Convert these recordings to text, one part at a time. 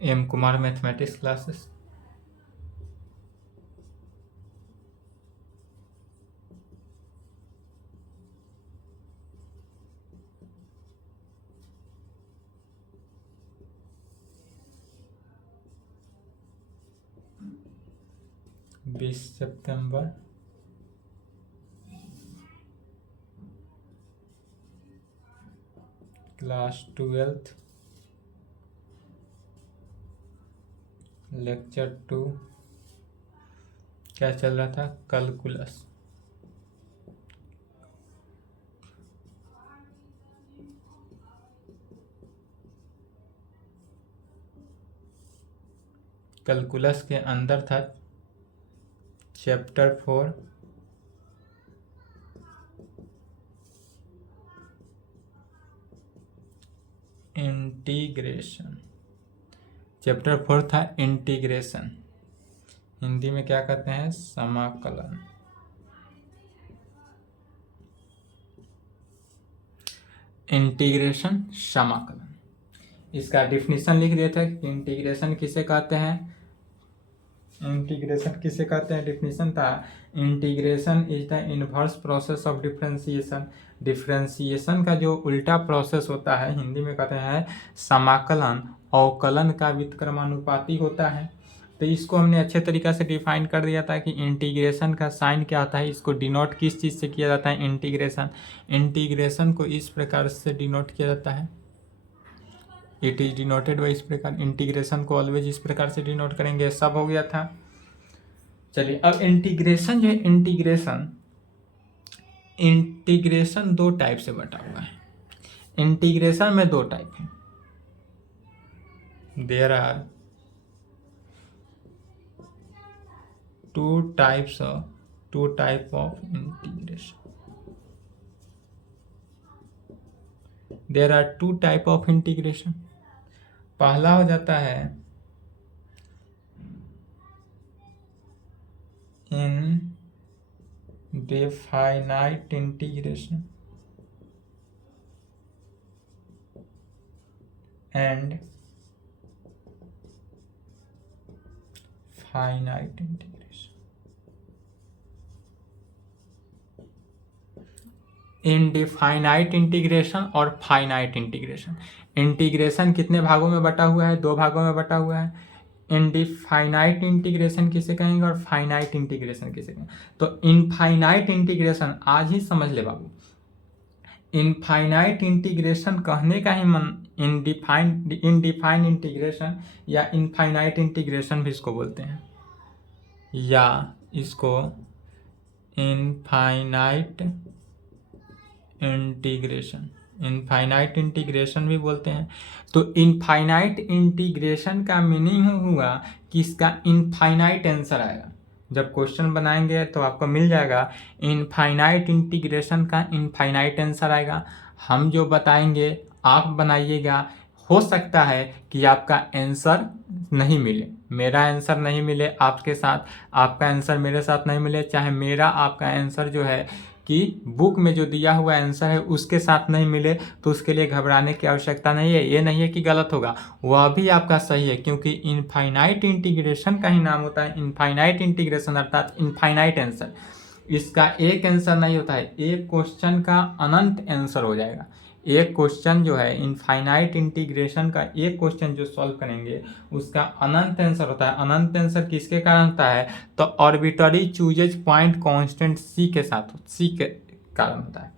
M Kumar mathematics classes. बीस सितंबर class 12 lecture 2 क्या चल रहा था? कैलकुलस। कैलकुलस के अंदर था चैप्टर 4 इंटीग्रेशन। चैप्टर 4 था इंटीग्रेशन, हिंदी में क्या कहते हैं? समाकलन। इंटीग्रेशन समाकलन। इसका डिफिनीशन लिख देते हैं कि इंटीग्रेशन किसे कहते हैं। इंटीग्रेशन किसे कहते हैं? डिफिनीशन था integration is the inverse process of differentiation. Differentiation का जो उल्टा प्रोसेस होता है, हिंदी में कहते हैं समाकलन, अवकलन का व्युत्क्रमानुपाती होता है। तो इसको हमने अच्छे तरीक़े से डिफाइन कर दिया था कि इंटीग्रेशन का साइन क्या होता है, इसको डिनोट किस चीज़ से किया जाता है। इंटीग्रेशन को इस प्रकार से डिनोट किया जाता है, इट इज डिनोटेड बाई, इस प्रकार। इंटीग्रेशन को ऑलवेज इस प्रकार से डिनोट करेंगे। सब हो गया था। चलिए अब इंटीग्रेशन जो है, इंटीग्रेशन दो टाइप से बटा हुआ है। इंटीग्रेशन में दो टाइप है। There are two type of integration. There are two type of integration. पहला हो जाता है indefinite integration and finite integration. Indefinite integration और फाइनाइट इंटीग्रेशन। इंटीग्रेशन कितने भागों में बटा हुआ है? दो भागों में बटा हुआ है। इनडिफाइनाइट इंटीग्रेशन किसे कहेंगे और फाइनाइट इंटीग्रेशन किसे कहेंगे? तो इनफाइनाइट इंटीग्रेशन आज ही समझ ले बाबू। इनफाइनाइट इंटीग्रेशन कहने का ही मन, इनडिफाइन इंटीग्रेशन या इनफाइनाइट इंटीग्रेशन भी इसको बोलते हैं, या इसको इनफाइनाइट इंटीग्रेशन भी बोलते हैं। तो इनफाइनाइट इंटीग्रेशन का मीनिंग हुआ कि इसका इनफाइनाइट आंसर आएगा। जब क्वेश्चन बनाएंगे तो आपको मिल जाएगा इनफाइनाइट इंटीग्रेशन का इनफाइनाइट आंसर आएगा। हम जो बताएंगे आप बनाइएगा। हो सकता है कि आपका आंसर नहीं मिले, मेरा आंसर नहीं मिले आपके साथ, आपका आंसर मेरे साथ नहीं मिले, चाहे मेरा आपका आंसर जो है कि बुक में जो दिया हुआ आंसर है उसके साथ नहीं मिले, तो उसके लिए घबराने की आवश्यकता नहीं है। ये नहीं है कि गलत होगा, वह भी आपका सही है, क्योंकि इनफाइनाइट इंटीग्रेशन का ही नाम होता है इनफाइनाइट इंटीग्रेशन, अर्थात इनफाइनाइट आंसर। इसका एक आंसर नहीं होता है, एक क्वेश्चन का अनंत आंसर हो जाएगा। एक क्वेश्चन जो है इनफाइनाइट इंटीग्रेशन का, एक क्वेश्चन जो सॉल्व करेंगे उसका अनंत आंसर होता है। अनंत आंसर किसके कारण होता है? तो arbitrary chooses point constant C के साथ, सी के कारण होता है।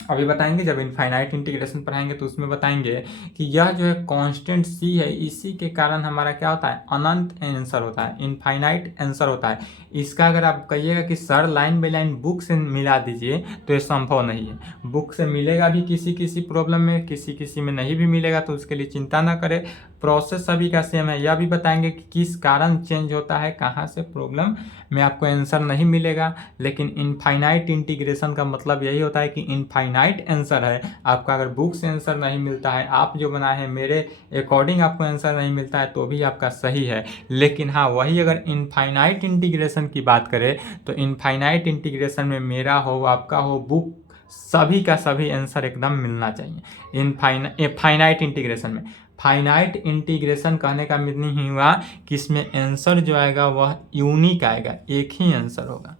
अभी बताएंगे, जब इनफाइनाइट इंटीग्रेशन पढ़ाएंगे तो उसमें बताएंगे कि यह जो है कांस्टेंट सी है, इसी के कारण हमारा क्या होता है? अनंत आंसर होता है, इनफाइनाइट आंसर होता है। इसका अगर आप कहिएगा कि sir line by line book से मिला दीजिए, तो ये संभव नहीं है। बुक से मिलेगा भी किसी किसी प्रॉब्लम में, किसी किसी में नहीं भी मिलेगा, तो उसके लिए चिंता ना करें। प्रोसेस सभी का सेम है। यह भी बताएंगे कि किस कारण चेंज होता है, कहाँ से प्रॉब्लम में आपको आंसर नहीं मिलेगा। लेकिन इनफाइनाइट इंटीग्रेशन का मतलब यही होता है कि इनफाइनाइट आंसर है आपका। अगर बुक से आंसर नहीं मिलता है, आप जो बनाए हैं मेरे अकॉर्डिंग आपको आंसर नहीं मिलता है, तो भी आपका सही है। लेकिन हाँ, वही अगर इनफाइनाइट इंटीग्रेशन की बात करें तो इनफाइनाइट इंटीग्रेशन में मेरा हो, आपका हो, बुक सभी का सभी आंसर एकदम मिलना चाहिए। फाइनाइट इंटीग्रेशन में फाइनाइट इंटीग्रेशन कहने का मीनिंग ही हुआ कि इसमें आंसर जो आएगा वह यूनिक आएगा, एक ही आंसर होगा।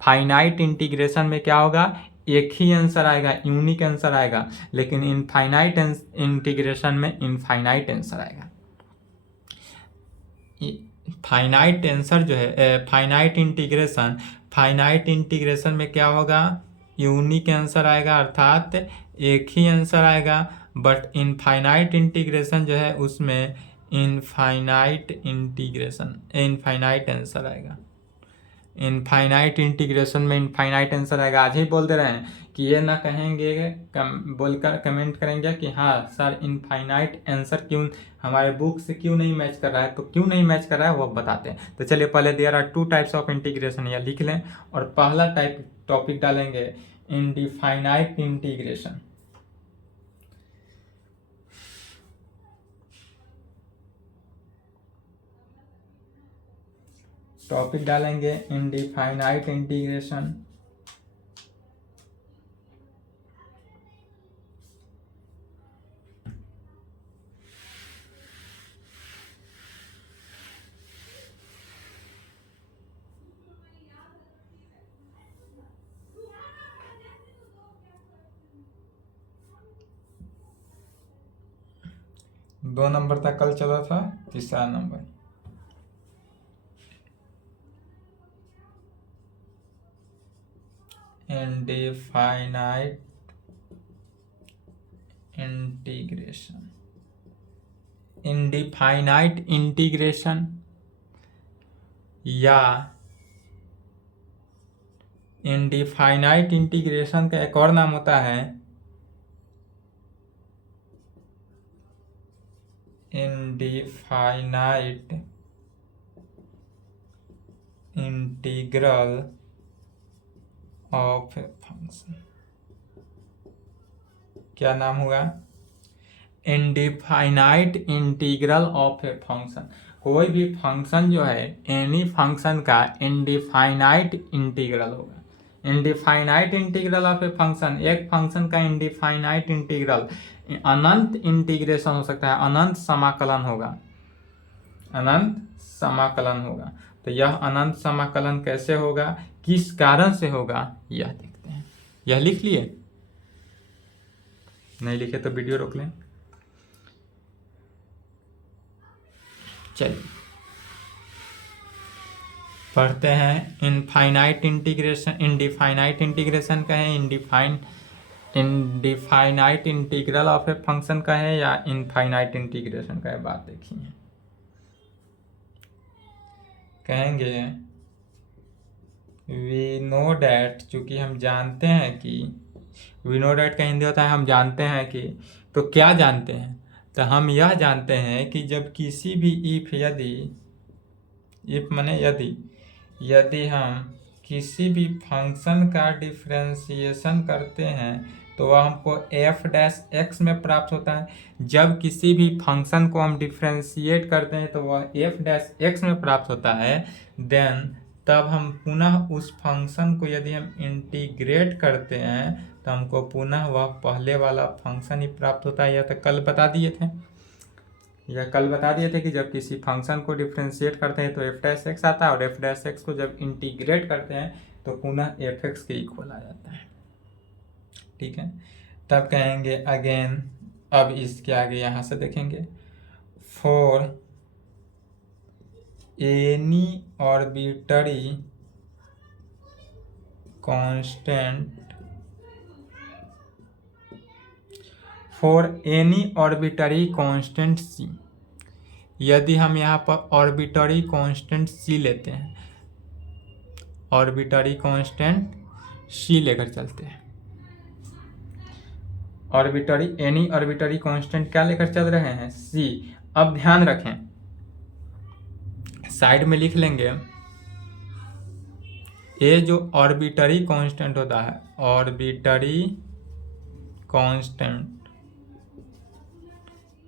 फाइनाइट इंटीग्रेशन में क्या होगा, एक ही आंसर आएगा, यूनिक आंसर आएगा, लेकिन इनफाइनाइट इंटीग्रेशन में इनफाइनाइट आंसर आएगा। फाइनाइट आंसर जो है फाइनाइट इंटीग्रेशन में क्या होगा, यूनिक आंसर आएगा, अर्थात एक ही आंसर आएगा। बट इनफाइनाइट इंटीग्रेशन जो है उसमें इनफाइनाइट आंसर आएगा। इनफाइनाइट इंटीग्रेशन में इनफाइनाइट आंसर आएगा। आज ही बोल दे रहे हैं कि ये ना कहेंगे बोलकर कमेंट करेंगे कि हाँ सर इनफाइनाइट आंसर क्यों हमारे बुक से क्यों नहीं मैच कर रहा है, तो क्यों नहीं मैच कर रहा है वो बताते हैं। तो चलिए पहले there are 2 types of integration, या लिख लें, और पहला टॉपिक डालेंगे इनडिफाइनाइट इंटीग्रेशन। टॉपिक डालेंगे इनडिफाइनाइट इंटीग्रेशन। दो नंबर तक कल चला था, तीसरा नंबर इनडिफाइनाइट इंटीग्रेशन। इनडिफाइनाइट इंटीग्रेशन या इनडिफाइनाइट इंटीग्रेशन का एक और नाम होता है indefinite integral of a function. क्या नाम हुआ, indefinite integral of a function. कोई भी फंक्शन जो है, एनी फंक्शन का इनडिफाइनाइट इंटीग्रल होगा। Indefinite integral of a function, एक फंक्शन का इनडिफाइनाइट इंटीग्रल अनंत इंटीग्रेशन हो सकता है, अनंत समाकलन होगा, अनंत समाकलन होगा। तो यह अनंत समाकलन कैसे होगा, किस कारण से होगा, यह देखते हैं। यह लिख लिए, नहीं लिखे तो वीडियो रोक लें। चलिए पढ़ते हैं। इनफाइनाइट इंटीग्रेशन, इनडिफाइनाइट इंटीग्रेशन का है, indefinite integral of a function का है, या इनफाइनाइट इंटीग्रेशन का है, बात देखिए। कहेंगे वी नो डैट, चूंकि हम जानते हैं कि वी नो डैट का हिंदी होता है हम जानते हैं कि, तो क्या जानते हैं, तो हम यह जानते हैं कि जब किसी भी इफ माने यदि हम किसी भी फंक्शन का डिफरेंशिएशन करते हैं तो वह हमको एफ डैश एक्स में प्राप्त होता है। जब किसी भी फंक्शन को हम डिफरेंशिएट करते हैं तो वह एफ डैश एक्स में प्राप्त होता है, देन तब हम पुनः उस फंक्शन को यदि हम इंटीग्रेट करते हैं तो हमको पुनः वह पहले वाला फंक्शन ही प्राप्त होता है। यह तो कल बता दिए थे कि जब किसी फंक्शन को डिफरेंशिएट करते हैं तो एफ डैश एक्स आता है, और एफ डैश एक्स को जब इंटीग्रेट करते हैं तो पुनः एफ एक्स के इक्वल आ जाता है। ठीक है, तब कहेंगे अगेन, अब इसके आगे यहाँ से देखेंगे, for any arbitrary constant, for any arbitrary constant C. यदि हम यहाँ पर आर्बिट्ररी कांस्टेंट सी लेते हैं, आर्बिट्ररी कांस्टेंट सी लेकर चलते हैं, एनी आर्बिट्ररी कांस्टेंट क्या लेकर चल रहे हैं, सी। अब ध्यान रखें, साइड में लिख लेंगे, ये जो आर्बिट्ररी कांस्टेंट होता है, आर्बिट्ररी कांस्टेंट,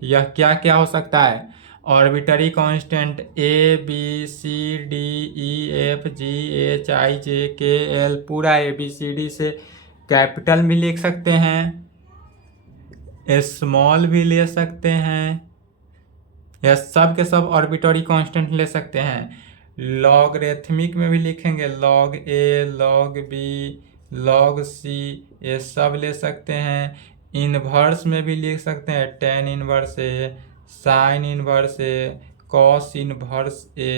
यह क्या क्या हो सकता है, arbitrary constant A B C D E F G H I J K L, पूरा ए बी सी डी से कैपिटल भी लिख सकते हैं, स्मॉल भी ले सकते हैं, यह सब के सब आर्बिट्ररी कांस्टेंट ले सकते हैं। लॉगरिथमिक में भी लिखेंगे log a, log b, log c, ये सब ले सकते हैं। इनवर्स में भी लिख सकते हैं tan inverse a, sin inverse a, cos inverse a,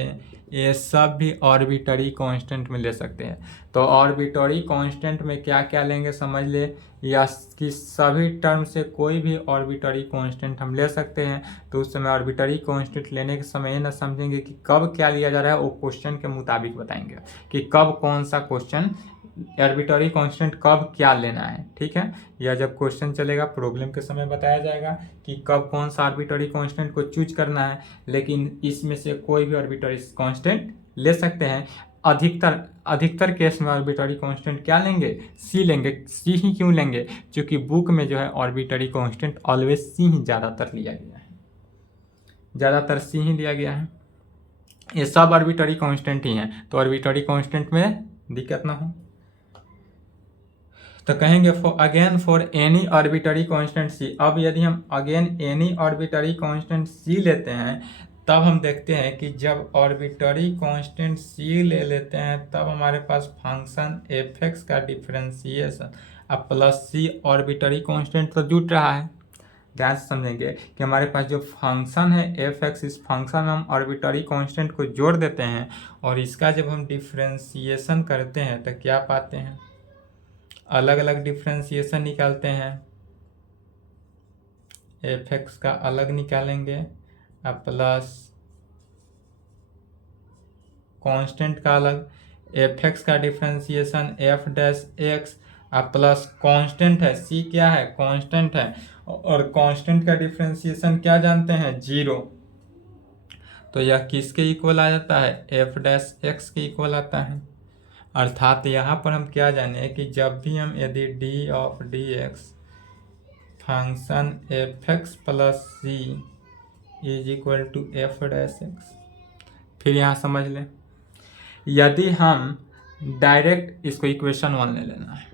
ये सब भी आर्बिट्ररी कांस्टेंट में ले सकते हैं। तो आर्बिट्ररी कांस्टेंट में क्या क्या लेंगे समझ ले, या कि सभी टर्म से कोई भी आर्बिट्ररी कांस्टेंट हम ले सकते हैं। तो उस समय आर्बिट्ररी कांस्टेंट लेने के समय ना समझेंगे कि कब क्या लिया जा रहा है, वो क्वेश्चन के मुताबिक बताएंगे कि कब कौन सा क्वेश्चन आर्बिट्ररी कांस्टेंट कब क्या लेना है, ठीक है। या जब क्वेश्चन चलेगा प्रॉब्लम के समय बताया जाएगा कि कब कौन सा आर्बिट्ररी कांस्टेंट को चूज करना है, लेकिन इसमें से कोई भी आर्बिट्ररी कांस्टेंट ले सकते हैं। अधिकतर केस में आर्बिट्ररी कांस्टेंट क्या लेंगे, सी लेंगे। सी ही क्यों लेंगे, क्योंकि बुक में जो है आर्बिट्ररी कांस्टेंट ऑलवेज सी ही ज़्यादातर लिया गया है, ज़्यादातर सी ही लिया गया है। ये सब आर्बिट्ररी कांस्टेंट ही हैं, तो आर्बिट्ररी कांस्टेंट में दिक्कत ना हो। तो कहेंगे फॉर एनी आर्बिट्ररी कांस्टेंट सी। अब यदि हम अगेन एनी आर्बिट्ररी कांस्टेंट सी लेते हैं, तब हम देखते हैं कि जब आर्बिट्ररी कांस्टेंट सी ले लेते हैं तब हमारे पास फंक्शन एफ एक्स का डिफरेंशिएशन अब प्लस सी आर्बिट्ररी कांस्टेंट तो जुट रहा है। ध्यान से समझेंगे कि हमारे पास जो फंक्शन है एफ एक्स, इस फंक्शन में हम आर्बिट्ररी कांस्टेंट को जोड़ देते हैं और इसका जब हम डिफरेंशिएशन करते हैं तो क्या पाते हैं, अलग अलग डिफरेंशिएशन निकालते हैं। एफ एक्स का अलग निकालेंगे अब प्लस कांस्टेंट का अलग, एफ एक्स का डिफरेंशिएशन एफ डैश एक्स अब प्लस कांस्टेंट है, सी क्या है, कांस्टेंट है, और कांस्टेंट का डिफरेंशिएशन क्या जानते हैं, 0। तो यह किसके इक्वल आ जाता है, एफ डैश एक्स के इक्वल आता है। अर्थात यहाँ पर हम क्या जाने कि जब भी हम यदि d of d x function F x plus C is equal to f dash x, फिर यहाँ समझ लें यदि हम डायरेक्ट इसको इक्वेशन 1 ले लेना है,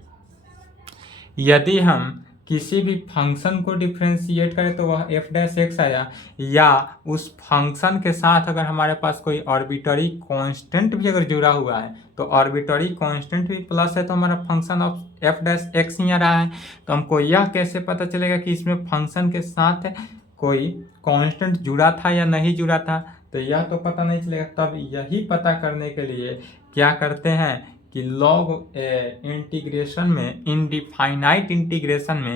यदि हम किसी भी फंक्शन को डिफ्रेंशिएट करें तो वह एफ डैश एक्स आया, या उस फंक्शन के साथ अगर हमारे पास कोई आर्बिट्ररी कांस्टेंट भी अगर जुड़ा हुआ है तो आर्बिट्ररी कांस्टेंट भी प्लस है तो हमारा function of f dash x ही आ रहा है। तो हमको यह कैसे पता चलेगा कि इसमें फंक्शन के साथ कोई कांस्टेंट जुड़ा था या नहीं जुड़ा था, तो यह तो पता नहीं चलेगा। तब यही पता करने के लिए क्या करते हैं कि लॉग इंटीग्रेशन में, इनडिफाइनाइट इंटीग्रेशन में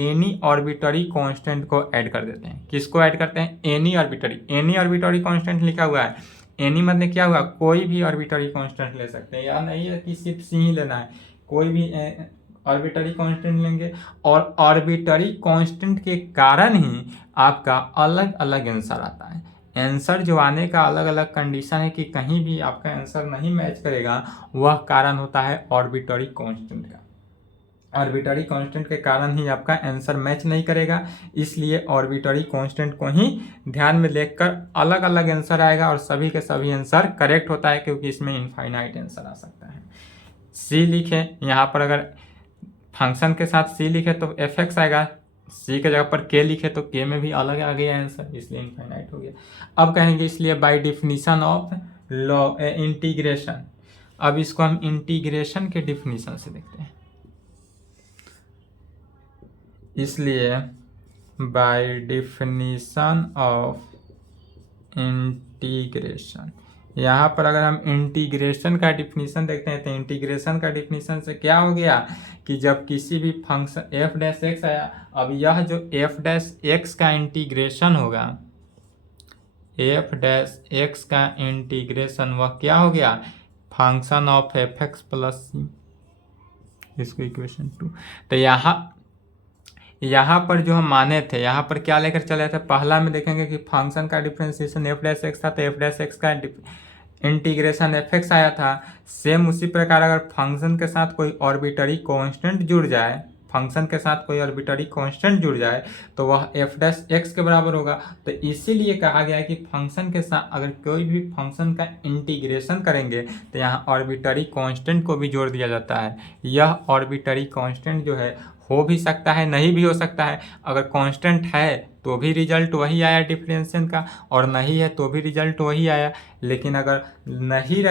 एनी आर्बिट्ररी कांस्टेंट को ऐड कर देते हैं। किसको ऐड करते हैं, एनी आर्बिट्ररी कांस्टेंट लिखा हुआ है, एनी मतलब क्या हुआ, कोई भी आर्बिट्ररी कांस्टेंट ले सकते हैं, या नहीं है कि सिर्फ सी ही लेना है, कोई भी आर्बिट्ररी कांस्टेंट लेंगे और आर्बिट्ररी कांस्टेंट के कारण ही आपका अलग अलग आंसर आता है। आंसर जो आने का अलग अलग कंडीशन है कि कहीं भी आपका आंसर नहीं मैच करेगा, वह कारण होता है आर्बिट्ररी कांस्टेंट का। आर्बिट्ररी कांस्टेंट के कारण ही आपका आंसर मैच नहीं करेगा, इसलिए आर्बिट्ररी कांस्टेंट को ही ध्यान में लेकर अलग अलग आंसर आएगा और सभी के सभी आंसर करेक्ट होता है, क्योंकि इसमें इनफाइनाइट आंसर आ सकता है। सी लिखे यहाँ पर, अगर फंक्शन के साथ सी लिखे तो एफ एक्स आएगा, सी के जगह पर के लिखे तो के में भी अलग आ गया आंसर, इसलिए इनफाइनाइट हो गया। अब कहेंगे इसलिए by definition of log integration. अब इसको हम इंटीग्रेशन के डिफिनीशन से देखते हैं। इसलिए बाय डिफिनीशन ऑफ इंटीग्रेशन, यहाँ पर अगर हम इंटीग्रेशन का डिफिनीशन देखते हैं तो इंटीग्रेशन का डिफिनीशन से क्या हो गया कि जब किसी भी फंक्शन एफ डैश एक्स आया, अब यह जो एफ डैश एक्स का इंटीग्रेशन होगा, एफ डैश एक्स का इंटीग्रेशन वह क्या हो गया, function of f x plus C, इसको इक्वेशन 2। तो यहाँ पर जो हम माने थे, यहाँ पर क्या लेकर चले थे, पहला में देखेंगे कि फंक्शन का डिफरेंशिएशन एफ डैश एक्स था तो एफ डैश एक्स का इंटीग्रेशन एफ एक्स आया था। सेम उसी प्रकार अगर फंक्शन के साथ कोई आर्बिट्ररी कांस्टेंट जुड़ जाए, फंक्शन के साथ कोई आर्बिट्ररी कांस्टेंट जुड़ जाए तो वह एफ डैश एक्स के बराबर होगा। तो इसीलिए कहा गया है कि फंक्शन के साथ अगर कोई भी फंक्शन का इंटीग्रेशन करेंगे तो यहाँ आर्बिट्ररी कांस्टेंट को भी जोड़ दिया जाता है। यह आर्बिट्ररी कांस्टेंट जो है हो भी सकता है, नहीं भी हो सकता है। अगर कांस्टेंट है तो भी रिजल्ट वही आया डिफरेंशिएशन का, और नहीं है तो भी रिजल्ट वही आया। लेकिन अगर नहीं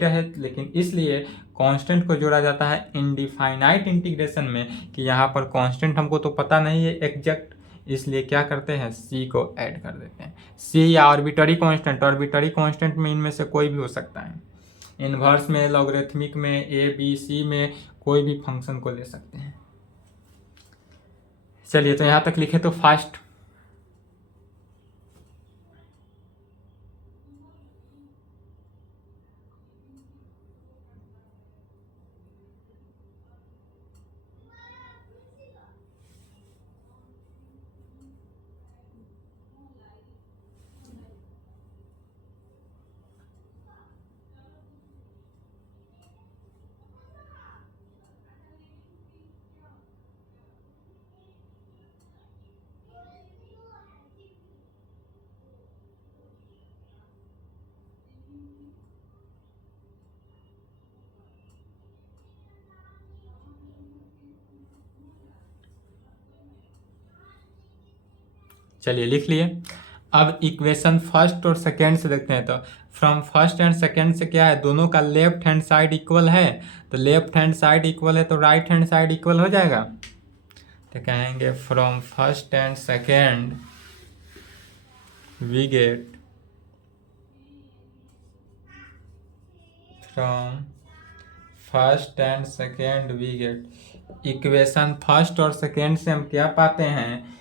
रहे लेकिन इसलिए कांस्टेंट को जोड़ा जाता है इनडिफाइनाइट इंटीग्रेशन में, कि यहाँ पर कांस्टेंट हमको तो पता नहीं है एग्जैक्ट, इसलिए क्या करते हैं, सी को ऐड कर देते हैं। सी या आर्बिटरी कांस्टेंट में इनमें से कोई भी हो सकता है। इन्वर्स में, लॉगरिथमिक में, ए बी सी में कोई भी फंक्शन को ले सकते हैं। चलिए, तो यहाँ तक लिखे तो फास्ट। चलिए लिख लिए। अब इक्वेशन फर्स्ट और सेकेंड से देखते हैं। तो फ्रॉम फर्स्ट एंड सेकेंड से क्या है, दोनों का लेफ्ट हैंड साइड इक्वल है, तो लेफ्ट हैंड साइड इक्वल है तो राइट हैंड साइड इक्वल हो जाएगा। तो कहेंगे from first and second we get, from first and second we get, equation first और सेकेंड से हम क्या पाते हैं,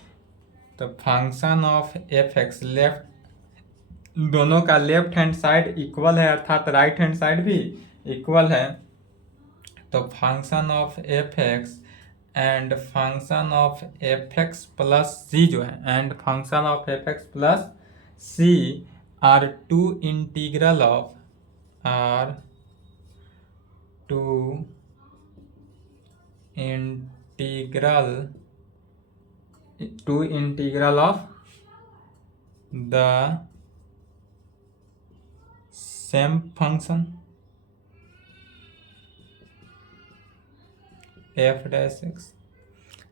तो function of f x, left दोनों का लेफ्ट हैंड साइड इक्वल है, अर्थात राइट हैंड साइड भी इक्वल है। तो function of f x and function of f x plus C जो है, and function of f x plus C are two integral of the same function f dash x।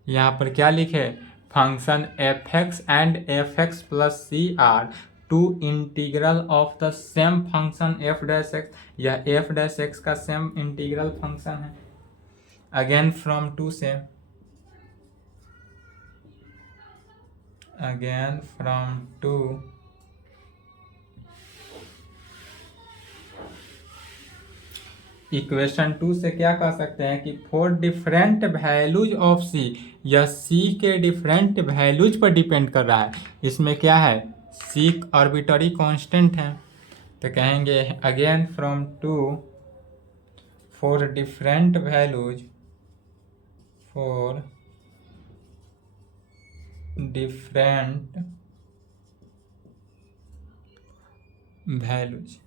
यहाँ पर क्या लिखे, function F x and F x plus C are two integral of the same function F dash X. यह F dash x का same integral function है। Again from two से, again from two equation 2 से क्या कह सकते हैं कि for different values of C, यह सी के डिफरेंट वैल्यूज पर डिपेंड कर रहा है। इसमें क्या है, सी आर्बिट्ररी कांस्टेंट है। तो कहेंगे again from two for different values, for different values,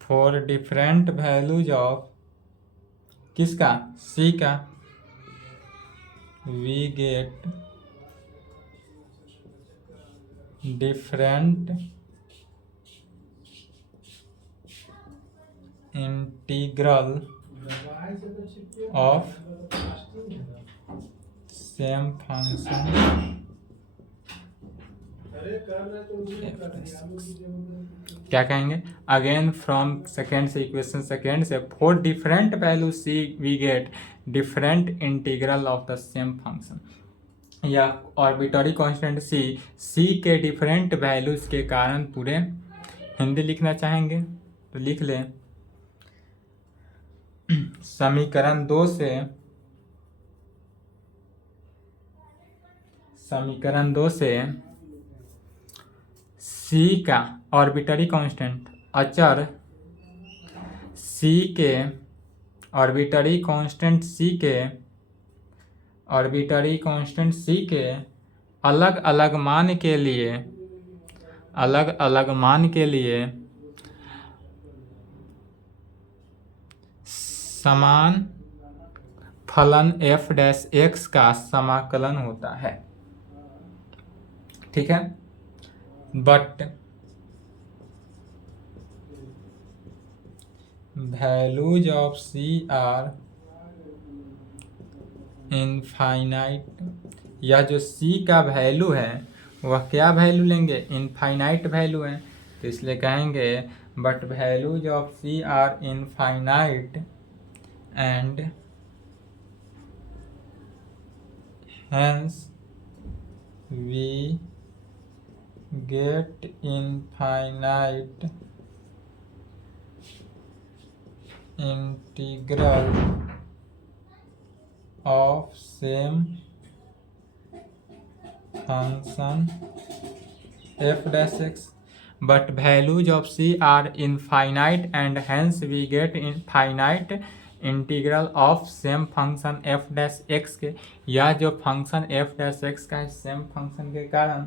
for different values of किसका, सी का, we get different integral of same function. क्या कहेंगे, अगेन फ्रॉम सेकेंड से, इक्वेशन सेकेंड से, for different value C we get different integral of the same function. या arbitrary constant C के different values के कारण पूरे, हिंदी लिखना चाहेंगे तो लिख लें। समीकरण 2 से, समीकरण 2 से सी का आर्बिट्ररी कांस्टेंट, अचर सी के, आर्बिट्ररी कांस्टेंट सी के, आर्बिट्ररी कांस्टेंट सी के अलग अलग मान के लिए, अलग अलग मान के लिए समान फलन एफ डैश एक्स का समाकलन होता है। ठीक है, but values of c are infinite, यह जो सी का वैल्यू है वह क्या वैल्यू लेंगे, इनफाइनाइट वैल्यू है, तो इसलिए कहेंगे but values of c are infinite and hence we get infinite integral of same function f dash x, but values of c are infinite and hence we get infinite integral of same function f dash x के, यह जो function f dash x का है same function के कारण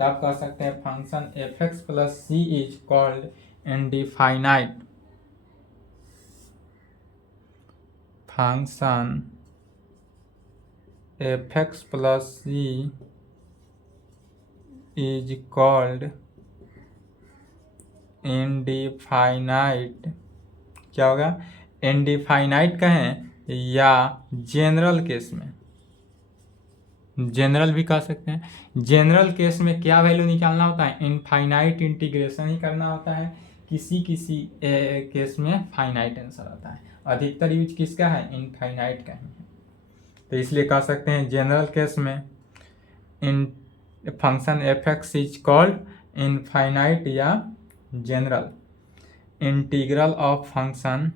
तब कह सकते हैं function F x plus C is called indefinite function F x plus C is called indefinite, क्या होगा, इंडिफाइनाइट कहें या जनरल केस में, जनरल भी कह सकते हैं। जनरल केस में क्या वैल्यू निकालना होता है, इनफाइनाइट इंटीग्रेशन ही करना होता है, किसी किसी केस में फाइनाइट आंसर आता है, अधिकतर यूज किसका है, इनफाइनाइट का ही है। तो इसलिए कह सकते हैं जनरल केस में in function F x is called infinite या general integral of function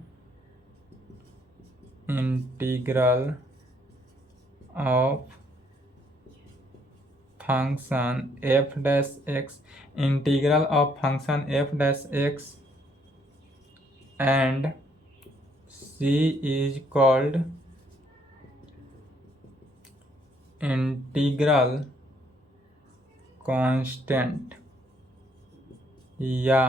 integral of function F dash x, integral of function F dash x and C is called integral constant या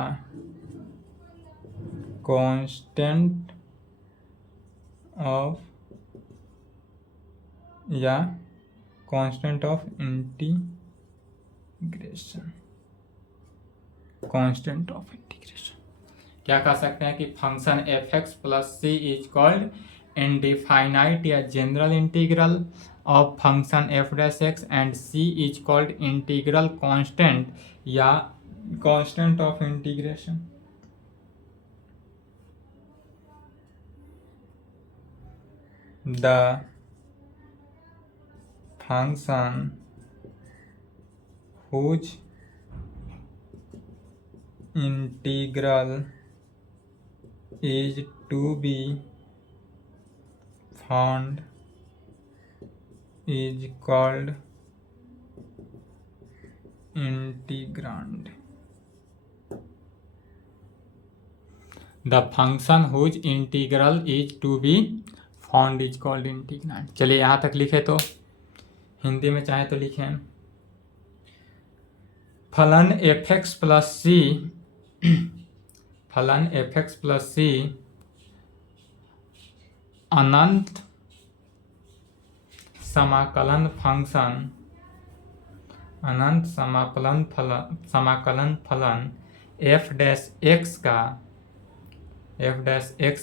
constant of integration, constant of integration. क्या कह सकते हैं कि function F x plus C is called indefinite या general integral of function F dash x and C is called integral constant या constant of integration. The function whose integral is to be found is called integrand. The function whose integral is to be found is called integrand. चलिए यहाँ तक लिखे, तो हिंदी में चाहे तो लिखें फलन एफ एक्स प्लस सी, फलन एफ एक्स प्लस सी अनंत समाकलन फंक्शन, अनंत समाकलन फलन एफ डैश एक्स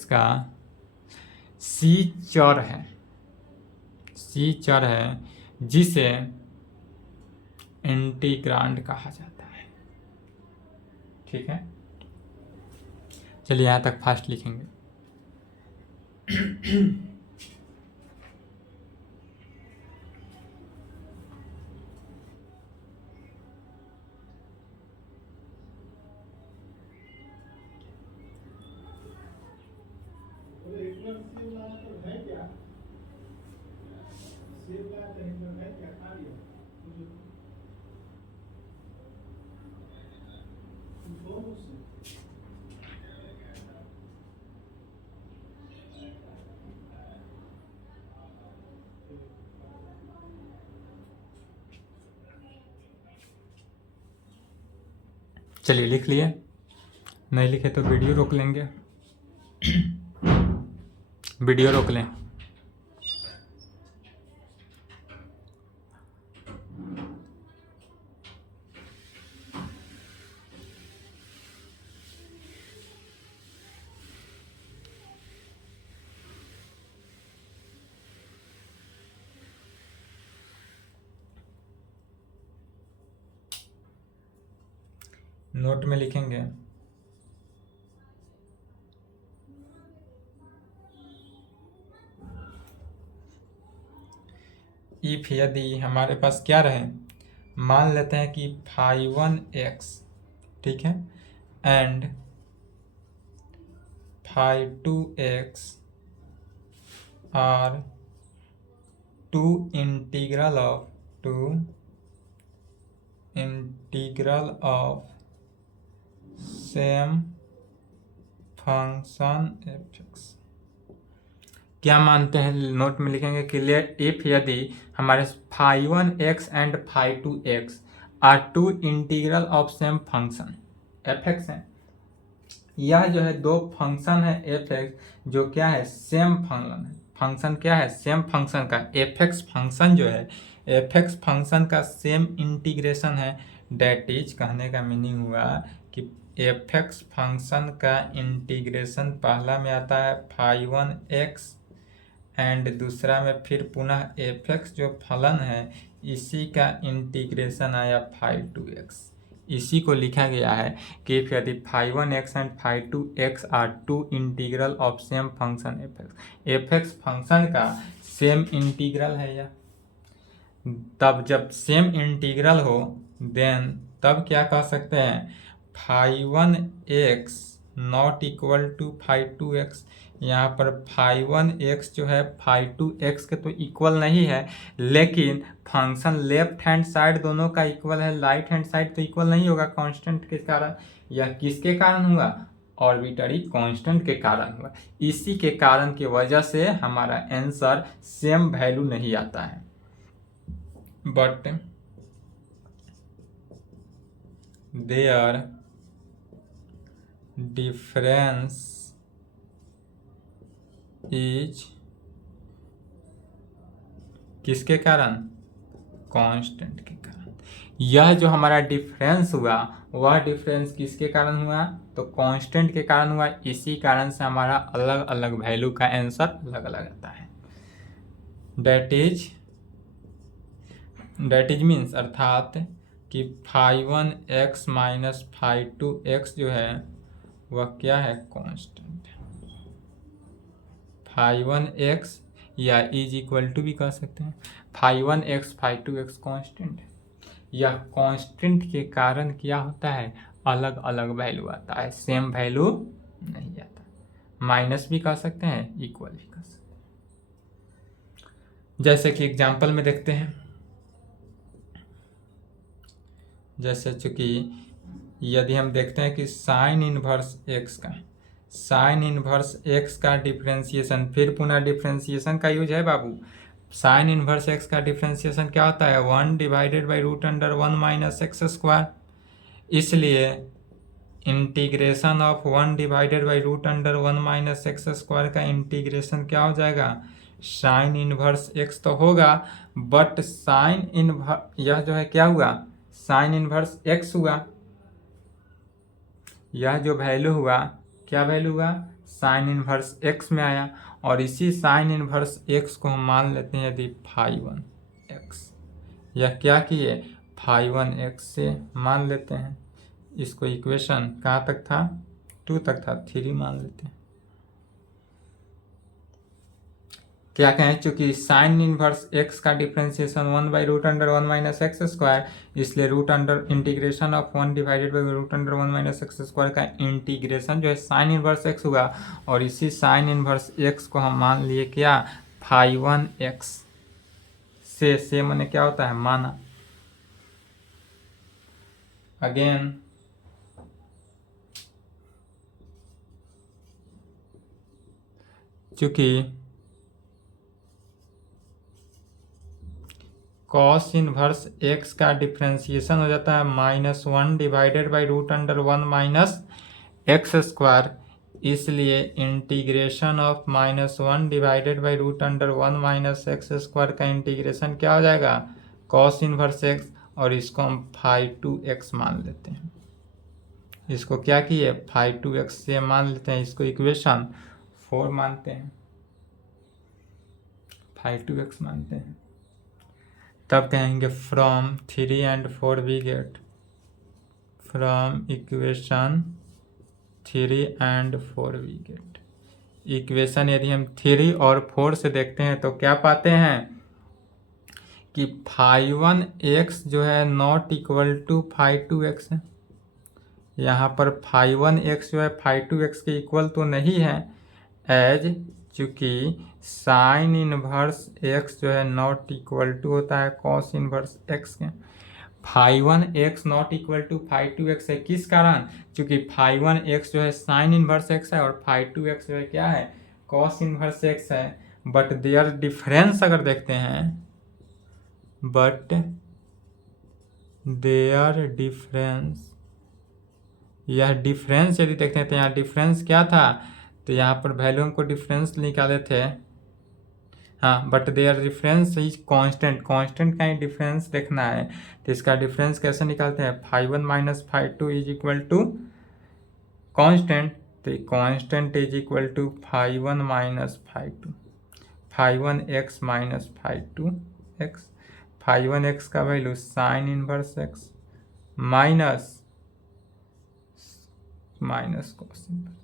का सी चर है, सी चर है जिसे इंटीग्रांड कहा जाता है। ठीक है, चलिए यहाँ तक फास्ट लिखेंगे। चलिए लिख लिए, नहीं लिखे तो वीडियो रोक लेंगे, वीडियो रोक लें। नोट में लिखेंगे इफ यदि हमारे पास क्या रहे, मान लेते हैं कि फाइव वन एक्स, ठीक है, and phi two x are two integral of same function F x. क्या मानते हैं, नोट में लिखेंगे क्लियर, इफ यदि हमारे phi one x and phi two x are two integral of same function F x है। यह जो है दो फंक्शन है एफ एक्स जो क्या है, सेम फंक्शन है। फंक्शन क्या है, सेम फंक्शन का एफ एक्स फंक्शन जो है, एफ एक्स फंक्शन का सेम इंटीग्रेशन है। डेट इज, कहने का मीनिंग हुआ कि एफ एक्स फंक्शन का इंटीग्रेशन पहला में आता है फाइव वन एक्स एंड दूसरा में फिर पुनः एफ एक्स जो फलन है इसी का इंटीग्रेशन आया फाइव टू एक्स। इसी को लिखा गया है कि यदि phi one x and phi two x are two integral of same function F x function का सेम इंटीग्रल है या, तब जब सेम इंटीग्रल हो देन तब क्या कह सकते हैं, phi one x not equal to phi two x. यहाँ पर फाइव वन एक्स जो है फाइव टू एक्स के तो इक्वल नहीं है, लेकिन फंक्शन लेफ्ट हैंड साइड दोनों का इक्वल है, राइट हैंड साइड तो इक्वल नहीं होगा कांस्टेंट के कारण। यह किसके कारण हुआ, आर्बिट्ररी कांस्टेंट के कारण हुआ। इसी के कारण की वजह से हमारा आंसर सेम वैल्यू नहीं आता है। बट देयर डिफरेंस इज किसके कारण, कांस्टेंट के कारण। यह जो हमारा डिफरेंस हुआ वह डिफरेंस किसके कारण हुआ, तो कांस्टेंट के कारण हुआ। इसी कारण से हमारा अलग अलग वैल्यू का आंसर अलग अलग आता है। डेट इज मीन्स अर्थात कि phi one x minus phi two x जो है वह क्या है, कांस्टेंट। फाइव वन एक्स या इज इक्वल टू भी कह सकते हैं, phi one x phi two x constant. यह कॉन्स्टेंट के कारण क्या होता है, अलग अलग वैल्यू आता है, सेम वैल्यनहीं आता। माइनस भी कह सकते हैं, इक्वल भी कह सकते हैं। जैसे कि एग्जाम्पल में देखते हैं, जैसे चूंकि यदि हम देखते हैं कि साइन इनवर्स एक्स का डिफ्रेंसिएशन, फिर पुनः डिफ्रेंसिएशन का यूज है बाबू। साइन इनवर्स एक्स का डिफ्रेंसिएशन क्या होता है, 1 divided by root under 1 minus x square. इसलिए integration of 1 divided by root under 1 minus x square का इंटीग्रेशन क्या हो जाएगा, साइन इनवर्स एक्स तो होगा, बट साइन इनवर्स यह जो है क्या हुआ, साइन इनवर्स एक्स हुआ। यह जो वैल्यू हुआ क्या वैल्यू हुआ, साइन इनवर्स एक्स में आया। और इसी साइन इनवर्स एक्स को हम मान लेते हैं यदि फाइव वन एक्स, यह क्या किए, फाइव वन एक्स से मान लेते हैं। इसको इक्वेशन कहाँ तक था, 2 तक था, 3 मान लेते हैं। क्या कहें, चूंकि साइन इनवर्स एक्स का differentiation 1 by root under 1 minus x square, इसलिए root under integration of 1 divided by root under 1 minus x square का इंटीग्रेशन जो है साइन इनवर्स एक्स हुआ। और इसी साइन इनवर्स एक्स को हम मान लिए क्या, फाइव वन एक्स से मैंने क्या होता है, माना। अगेन चूंकि कॉस इनवर्स एक्स का डिफ्रेंसिएशन हो जाता है -1 divided by root under 1 minus x square, इसलिए integration of -1 divided by root under 1 minus x square का इंटीग्रेशन क्या हो जाएगा, कॉस इनवर्स एक्स। और इसको हम 5/2x मान लेते हैं। इसको क्या किए, 5/2x से मान लेते हैं, इसको इक्वेशन 4 मानते हैं, 5/2x मानते हैं। तब कहेंगे from 3 and 4 we get from equation 3 and 4 we get. Equation यदि हम 3 और 4 से देखते हैं तो क्या पाते हैं कि phi1 x जो है not equal to phi2 x है। यहाँ पर phi1 x जो है phi2 x के इक्वल तो नहीं है, एज चूँकि साइन इनवर्स x जो है नॉट इक्वल टू होता है कॉस इनवर्स x के। phi1 x not equal to phi2 x है, किस कारण? चूँकि phi1 x जो है साइन इनवर्स x है और phi2 x जो है क्या है, कॉस इनवर्स x है। बट देयर डिफरेंस अगर देखते हैं, बट देयर डिफरेंस, यह डिफरेंस यदि देखते हैं तो यहाँ डिफरेंस क्या था, तो यहाँ पर वैल्यू हमको डिफरेंस निकाले थे, हाँ, but there difference is constant. Constant का ही डिफरेंस देखना है, तो इसका डिफरेंस कैसे निकालते हैं, phi1 minus phi2 is equal to constant, तो constant is equal to phi1 minus phi2, phi1 x minus phi2 x। phi1 x का value sine inverse x minus cos inverse,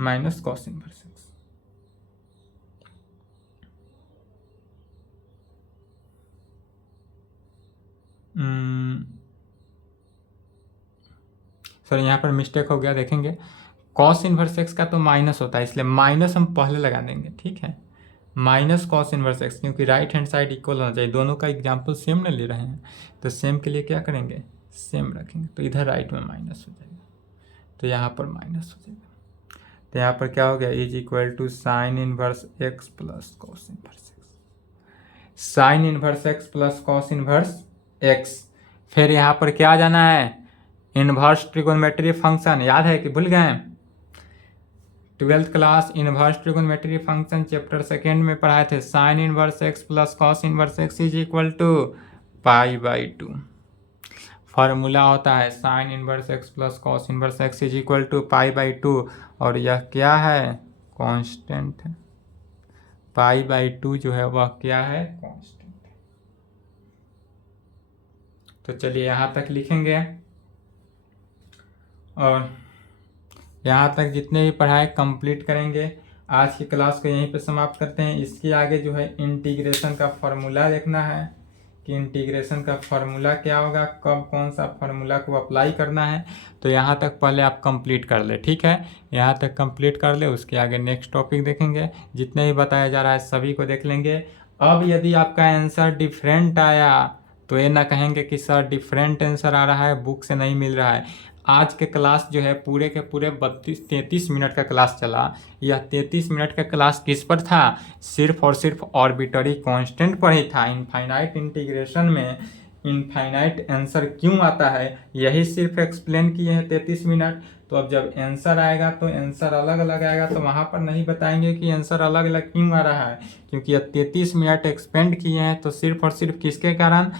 minus cos inverse x। Sorry, यहाँ पर mistake हो गया, देखेंगे cos inverse x का तो minus होता है, इसलिए माइनस हम पहले लगा देंगे, ठीक है, माइनस कॉस इनवर्स x, क्योंकि राइट हैंड साइड इक्वल होना चाहिए। दोनों का एग्जाम्पल सेम न ले रहे हैं, तो सेम के लिए क्या करेंगे, सेम रखेंगे, तो इधर राइट में माइनस हो जाएगा, तो यहाँ पर माइनस हो जाएगा। तो यहाँ पर क्या हो गया, is equal to sine inverse x plus cos inverse x, sine inverse x plus cos inverse x। फिर यहाँ पर क्या जाना है, इनवर्स ट्रिगोनोमेट्री फंक्शन, याद है कि भूल गए? 12th class inverse trigonometry function chapter 2 में पढ़ाए थे। Sine inverse x plus cos inverse x is equal to π/2। Formula होता है sine inverse x plus cos inverse x is equal to π/2, और यह क्या है, कांस्टेंट है। π/2 जो है वह क्या है, कांस्टेंट है। तो चलिए यहाँ तक लिखेंगे, और यहाँ तक जितने भी पढ़ाए कंप्लीट करेंगे। आज की क्लास को यहीं पे समाप्त करते हैं। इसके आगे जो है इंटीग्रेशन का फार्मूला देखना है कि इंटीग्रेशन का फार्मूला क्या होगा, कब कौन सा फार्मूला को अप्लाई करना है। तो यहाँ तक पहले आप कंप्लीट कर ले, ठीक है, यहाँ तक कंप्लीट कर ले, उसके आगे नेक्स्ट टॉपिक देखेंगे। जितने भी बताया जा रहा है सभी को देख लेंगे। अब यदि आपका आंसर डिफरेंट आया तो ये ना कहेंगे कि सर डिफरेंट आंसर आ रहा है, बुक से नहीं मिल रहा है। आज के क्लास जो है पूरे के पूरे 33 मिनट का क्लास चला। यह 33 मिनट का क्लास किस पर था, सिर्फ और सिर्फ ऑर्बिटरी कांस्टेंट पर ही था। इनफाइनाइट इंटीग्रेशन में इनफाइनाइट आंसर क्यों आता है, यही सिर्फ एक्सप्लेन किए हैं 33 मिनट। तो अब जब आंसर आएगा तो आंसर अलग अलग आएगा, तो वहाँ पर नहीं बताएंगे कि आंसर अलग अलग क्यों आ रहा है, क्योंकि यह 33 मिनट एक्सपेंड किए हैं तो सिर्फ और सिर्फ किसके कारण,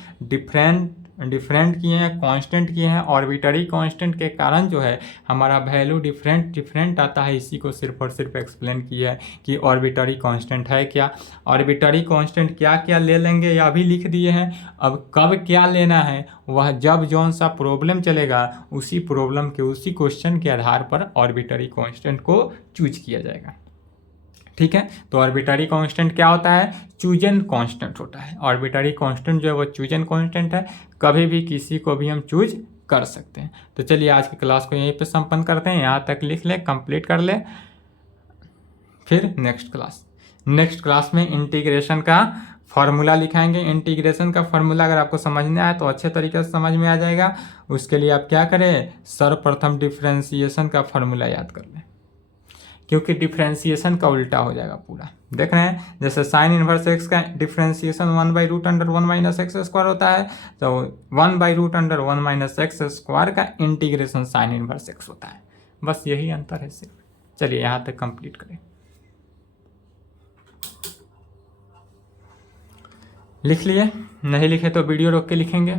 डिफरेंट किए हैं, कांस्टेंट किए हैं। ऑर्बिटरी कांस्टेंट के कारण जो है हमारा वैल्यू डिफरेंट आता है। इसी को सिर्फ और सिर्फ एक्सप्लेन किया है कि ऑर्बिटरी कांस्टेंट है क्या, ऑर्बिटरी कांस्टेंट क्या क्या ले लेंगे या अभी लिख दिए हैं। अब कब क्या लेना है वह जब जौन सा प्रॉब्लम चलेगा उसी प्रॉब्लम के उसी क्वेश्चन के आधार पर ऑर्बिटरी कांस्टेंट को चूज किया जाएगा, ठीक है। तो ऑर्बिटरी कांस्टेंट क्या होता है, चूजन कांस्टेंट होता है। ऑर्बिटरी कांस्टेंट जो है वो चूजन कांस्टेंट है, कभी भी किसी को भी हम चूज कर सकते हैं। तो चलिए आज की क्लास को यहीं पे संपन्न करते हैं, यहाँ तक लिख ले, कंप्लीट कर ले। फिर नेक्स्ट क्लास में इंटीग्रेशन का फार्मूला लिखाएंगे। इंटीग्रेशन का फार्मूला अगर आपको समझने आए तो अच्छे तरीके से समझ में आ जाएगा। उसके लिए आप क्या करें, सर्वप्रथम डिफ्रेंसिएशन का फार्मूला याद कर लें, क्योंकि डिफ्रेंसिएशन का उल्टा हो जाएगा पूरा। देख रहे हैं, जैसे साइन इनवर्स एक्स का डिफ्रेंसिएशन 1/√1 माइनस एक्स स्क्वायर होता है, तो 1/√1 माइनस एक्स स्क्वायर का इंटीग्रेशन साइन इनवर्स एक्स होता है। बस यही अंतर है सिर्फ। चलिए यहाँ तक कंप्लीट करें। लिख लिए, नहीं लिखे तो वीडियो रोक के लिखेंगे।